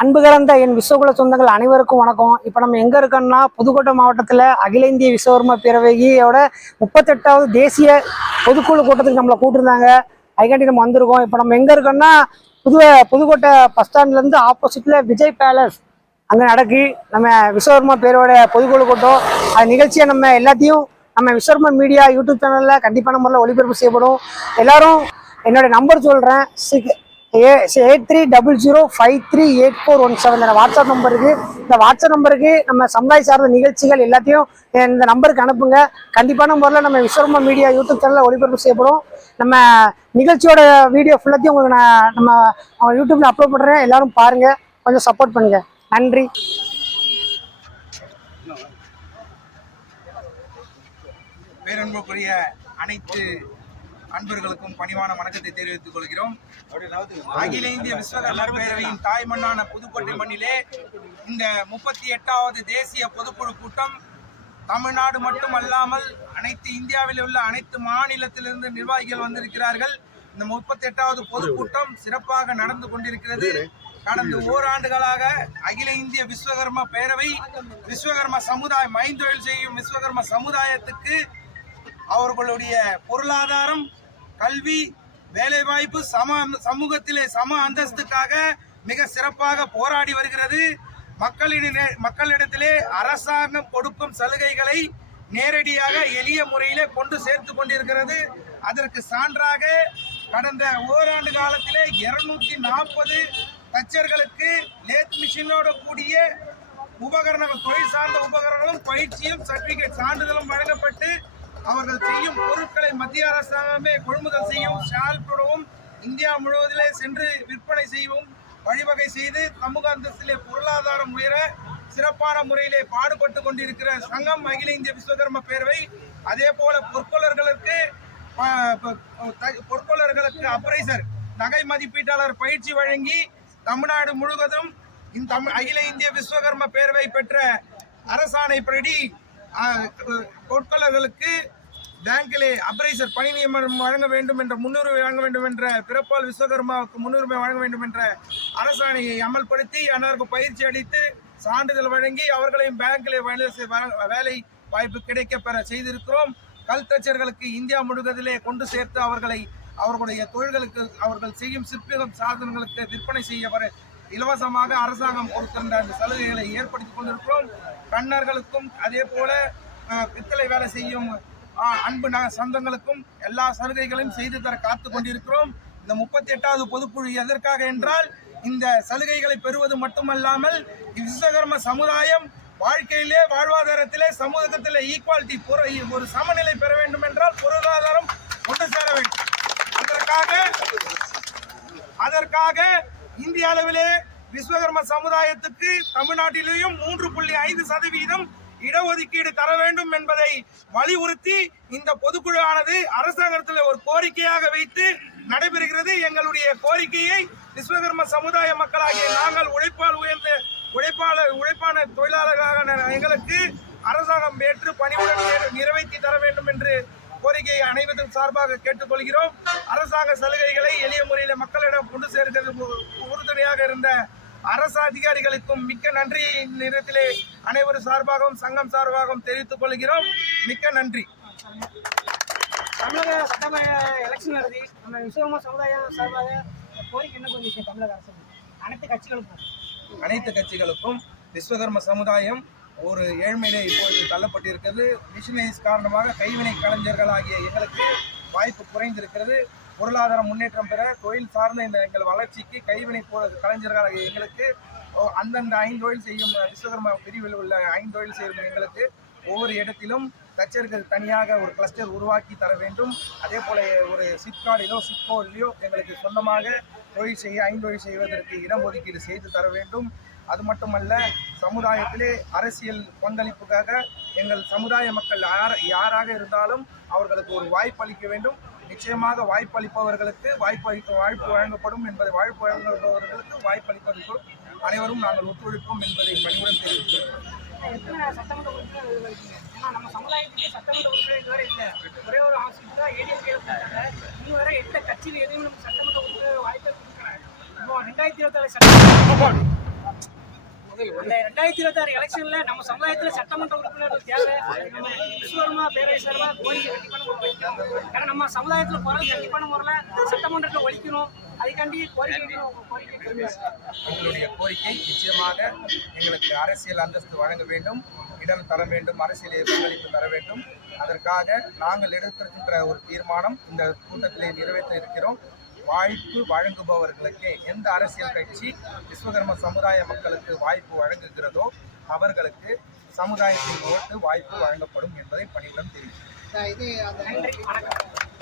அன்பு கலந்த என் விஸ்வகுல சொந்தங்கள் அனைவருக்கும் வணக்கம். இப்போ நம்ம எங்கே இருக்கோம்னா புதுக்கோட்டை மாவட்டத்தில் அகில இந்திய விஸ்வகர்ம பேரவையோட முப்பத்தெட்டாவது தேசிய பொதுக்குழு கூட்டத்துக்கு நம்மளை கூட்டிருந்தாங்க. அதுக்காண்டி நம்ம வந்திருக்கோம். இப்போ நம்ம எங்கே இருக்கோம்னா புது புதுக்கோட்டை பஸ் ஸ்டாண்ட்லேருந்து ஆப்போசிட்டில் விஜய் பேலஸ் அங்கே நடக்கு. நம்ம விஸ்வகர்மா பேரோட பொதுக்குழு கூட்டம். அது நிகழ்ச்சியை நம்ம எல்லாத்தையும் நம்ம விஸ்வகர்மா மீடியா யூடியூப் சேனலில் கண்டிப்பான முறையில் ஒளிபரப்பு செய்யப்படும். எல்லாரும் என்னோட நம்பர் சொல்கிறேன் ஏ eight three double zero five three eight four one seven இந்த வாட்ஸ்அப் நம்பருக்கு இந்த வாட்ஸ்அப் நம்பருக்கு நம்ம சமுதாய சார்ந்த நிகழ்ச்சிகள் எல்லாத்தையும் இந்த நம்பருக்கு அனுப்புங்க. கண்டிப்பான முறையில் நம்ம விஸ்வரம்ப மீடியா யூடியூப் சேனலில் ஒளிபரப்பு செய்யப்படும். நம்ம நிகழ்ச்சியோட வீடியோ ஃபுல்லாத்தையும் உங்களுக்கு நான் நம்ம யூடியூப்பில் அப்லோட் பண்ணுறேன் எல்லாரும் பாருங்கள் கொஞ்சம் சப்போர்ட் பண்ணுங்கள் நன்றி. பேரன்புக்குரிய அனைத்து அன்பர்களுக்கும் பணிவான வணக்கத்தை தெரிவித்துக் கொள்கிறோம். அகில இந்திய விஸ்வகர்ம பேரவையின் தாய் மண்ணான புதுக்கோட்டை மண்ணிலே இந்த முப்பத்தி எட்டாவது தேசிய பொதுக்குழு கூட்டம் தமிழ்நாடு மட்டுமல்லாமல் அனைத்து இந்தியாவில் உள்ள அனைத்து மாநிலத்திலிருந்து நிர்வாகிகள் வந்திருக்கிறார்கள். இந்த முப்பத்தி எட்டாவது பொதுக்கூட்டம் சிறப்பாக நடந்து கொண்டிருக்கிறது. கடந்த ஓராண்டுகளாக அகில இந்திய விஸ்வகர்ம பேரவை விஸ்வகர்ம சமுதாயம் ஐந்தொழில் செய்யும் விஸ்வகர்ம சமுதாயத்துக்கு அவர்களுடைய பொருளாதாரம் கல்வி வேலைவாய்ப்பு சம சமூகத்திலே சம அந்தஸ்துக்காக மிக சிறப்பாக போராடி வருகிறது. மக்களிட மக்களிடத்திலே அரசாங்கம் கொடுக்கும் சலுகைகளை நேரடியாக எளிய முறையிலே கொண்டு சேர்த்து கொண்டிருக்கிறது. அதற்கு சான்றாக கடந்த ஓராண்டு காலத்திலே இருநூத்தி நாற்பது தச்சர்களுக்கு லேத் மிஷினோட கூடிய உபகரணங்கள் தொழில் சார்ந்த உபகரணங்களும் பயிற்சியும் சர்டிபிகேட் சான்றிதழும் வழங்கப்பட்டு அவர்கள் செய்யும் பொருட்களை மத்திய அரசாங்கமே கொள்முதல் செய்யும் ஷால் போடவும் இந்தியா முழுவதிலே சென்று விற்பனை செய்யவும் வழிவகை செய்து சமூக அந்தஸ்திலே பொருளாதாரம் உயர சிறப்பான முறையிலே பாடுபட்டு கொண்டிருக்கிற சங்கம் அகில இந்திய விஸ்வகர்ம பேரவை. அதே போல பொற்கொள்ளர்களுக்கு த- பொற்கொள்ளர்களுக்கு அப்ரைசர் நகை மதிப்பீட்டாளர் பயிற்சி வழங்கி தமிழ்நாடு முழுவதும் இந்த அகில இந்திய விஸ்வகர்ம பேரவை பெற்ற அரசாணைப்படி பொற்கொள்ளர்களுக்கு பேங்கிலே அப்ரைசர் பணி நியமனம் வழங்க வேண்டும் என்ற முன்னுரிமை வழங்க வேண்டும் என்ற பிறப்பால் விஸ்வகர்மாவுக்கு முன்னுரிமை வழங்க வேண்டும் என்ற அரசாணையை அமல்படுத்தி அன்னாருக்கு பயிற்சி அளித்து சான்றிதழ் வழங்கி அவர்களையும் பேங்கிலே வேலை வாய்ப்பு கிடைக்க பெற செய்திருக்கிறோம். கல் தச்சர்களுக்கு இந்தியா முழுவதிலே கொண்டு சேர்த்து அவர்களை அவர்களுடைய தொழில்களுக்கு அவர்கள் செய்யும் சிற்பிகம் சாதனங்களுக்கு விற்பனை செய்ய வர இலவசமாக அரசாங்கம் கொடுக்கின்ற அந்த சலுகைகளை ஏற்படுத்தி கொண்டிருக்கிறோம். கண்ணர்களுக்கும் அதே போல பித்தளை வேலை செய்யும் அன்பு ந- சொந்தங்களுக்கும் எல்லா சலுகைகளையும் செய்து தர காத்து கொண்டிருக்கிறோம். இந்த முப்பத்தி எட்டாவது பொதுக்குழு எதற்காக என்றால் இந்த சலுகைகளை பெறுவது மட்டுமல்லாமல் விஸ்வகர்ம சமுதாயம் வாழ்க்கையிலே வாழ்வாதாரத்திலே சமூகத்திலே ஈக்குவாலிட்டி ஒரு சமநிலை பெற வேண்டும் என்றால் பொருளாதாரம் கொண்டு சேர வேண்டும். அதற்காக அதற்காக இந்திய அளவிலே விஸ்வகர்ம சமுதாயத்துக்கு தமிழ்நாட்டிலேயும் மூன்று புள்ளி ஐந்து சதவீதம் இடஒதுக்கீடு தர வேண்டும் என்பதை வலியுறுத்தி இந்த பொதுக்குழுவானது அரசாங்கத்தில் ஒரு கோரிக்கையாக வைத்து நடைபெறுகிறது. எங்களுடைய கோரிக்கையை விஸ்வகர்ம சமுதாய மக்களாகிய நாங்கள் உழைப்பால் உயர்ந்த உழைப்பாளர் உழைப்பான தொழிலாளர்களாக எங்களுக்கு அரசாங்கம் ஏற்று பணிவுடன் நிறைவேற்றி தர வேண்டும் என்று கோரிக்கையை அனைவரும் சார்பாக கேட்டுக்கொள்கிறோம். அரசாங்க சலுகைகளை எளிய முறையில் மக்களிடம் கொண்டு சேர்க்கிறது உறுதுணையாக இருந்த அரசு அதிகாரிகளுக்கும் மிக்க நன்றி. நேரத்திலே அனைவரும் சார்பாகவும் சங்கம் சார்பாகவும் தெரிவித்துக் கொள்கிறோம். மிக்க நன்றி. தமிழக சட்டமன்ற எலெக்ஷன் வருது நம்ம விஸ்வகர்மா சமுதாயம் சார்பாக கோரிக்கை என்ன கொஞ்சம் தமிழக அரசு அனைத்து கட்சிகளுக்கும். அனைத்து கட்சிகளுக்கும் விஸ்வகர்ம சமுதாயம் ஒரு ஏழ்மையிலே இப்பொழுது தள்ளப்பட்டிருக்கிறது. மிஷினரிஸ் காரணமாக கைவினை கலைஞர்கள் ஆகிய எங்களுக்கு வாய்ப்பு குறைந்திருக்கிறது. பொருளாதார முன்னேற்றம் பெற தொழில் சார்ந்த இந்த எங்கள் வளர்ச்சிக்கு கைவினை போ- கலைஞர்கள் எங்களுக்கு ஓ, அந்தந்த ஐந்தொழில் செய்யும் விஸ்வகர்ம பிரிவில் உள்ள ஐந்தொழில் செய்யும் எங்களுக்கு ஒவ்வொரு இடத்திலும் தச்சர்கள் தனியாக ஒரு கிளஸ்டர் உருவாக்கி தர வேண்டும். அதே போல ஒரு சிப்கார்டிலோ சிப்கோலையோ எங்களுக்கு சொந்தமாக தொழில் செய்ய ஐந்தொழில் செய்வதற்கு இடம் ஒதுக்கீடு செய்து தர வேண்டும். அது மட்டுமல்ல சமுதாயத்திலே அரசியல் பங்களிப்புக்காக எங்கள் சமுதாய மக்கள் யார் யாராக இருந்தாலும் அவர்களுக்கு ஒரு வாய்ப்பு அளிக்க வேண்டும். நிச்சயமாக வாய்ப்பளிப்பவர்களுக்கு வாய்ப்பு வாய்ப்பு வழங்கப்படும் என்பதை வாய்ப்பு வழங்குபவர்களுக்கு வாய்ப்பளிப்பதற்குள் அனைவரும் நாங்கள் ஒத்துழைப்போம் என்பதை பணிவுடன் தெரிவிக்கிறோம். எத்தனை சட்டமன்ற உறுப்பினர் இது நம்ம சமுதாயத்திலே சட்டமன்ற உறுப்பினர் இதுவரை இல்லை. ஒரே ஒரு ஆசிரியர் தான் ஏடிஎம் கொடுத்தாங்க இன்னும் வரை எந்த கட்சியில் எதுவும் நம்ம சட்டமன்ற உறுப்பினர் வாய்ப்பே கொடுக்கல இப்போ ரெண்டாயிரத்தி இருபத்தாறு சட்டம் அந்த ரெண்டாயிரத்தி இருபத்தி ஆறு எலெக்ஷன்ல நம்ம சமுதாயத்துல சட்டமன்ற உறுப்பினர்கள் தேவை. நம்ம விஸ்வகர்மா பேரவை சார்பா கண்டிப்பான முறையில் ஏன்னா நம்ம சமுதாயத்துல குரல் கண்டிப்பான முறையில் சட்டமன்றத்தில் ஒழிக்கணும். அதுக்காண்டி கோரிக்கை கோரிக்கை தெரிவிக்கிறேன். கோரிக்கை நிச்சயமாக எங்களுக்கு அரசியல் அந்தஸ்து வழங்க வேண்டும் இடம் தர வேண்டும் அரசியல் பங்களிப்பு தர வேண்டும். அதற்காக நாங்கள் எடுத்திருக்கின்ற ஒரு தீர்மானம் இந்த கூட்டத்திலே நிறைவேற்ற இருக்கிறோம் வாய்ப்பு வழங்குபவர்களுக்கே எந்த அரசியல் கட்சி விஸ்வகர்ம சமுதாய மக்களுக்கு வாய்ப்பு வழங்குகிறதோ அவர்களுக்கு சமுதாயத்தின் ஓட்டு வாய்ப்பு வழங்கப்படும் என்பதை பணியிடம் தெரிவிக்கிறேன். நன்றி வணக்கம்.